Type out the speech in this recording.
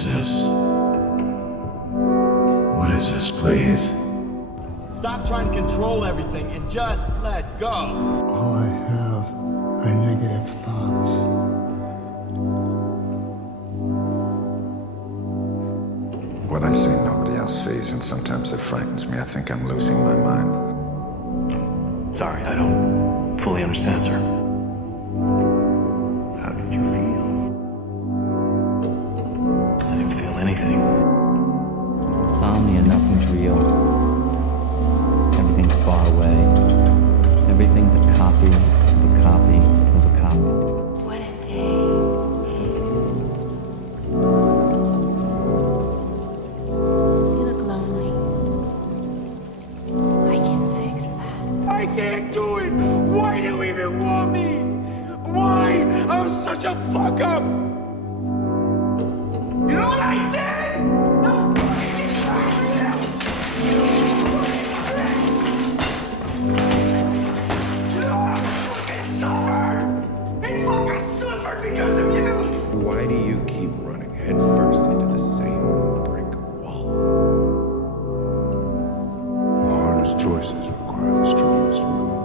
is this? What is this, please? Stop trying to control everything and just let go. All I have are negative thoughts. What I see nobody else sees, and sometimes it frightens me. I think I'm losing my mind. Sorry, I don't fully understand, sir. How did you feel? I didn't feel anything. With insomnia, nothing's real. Everything's far away. Everything's a copy of a copy of a copy. What a day. You look lonely. I can fix that. I can't do it! Why do you even want me? Why? I'm such a fuck up! You know what I did? No fucking suffered because of you! Why do you keep running headfirst into the same brick wall? The hardest choices require the strongest will.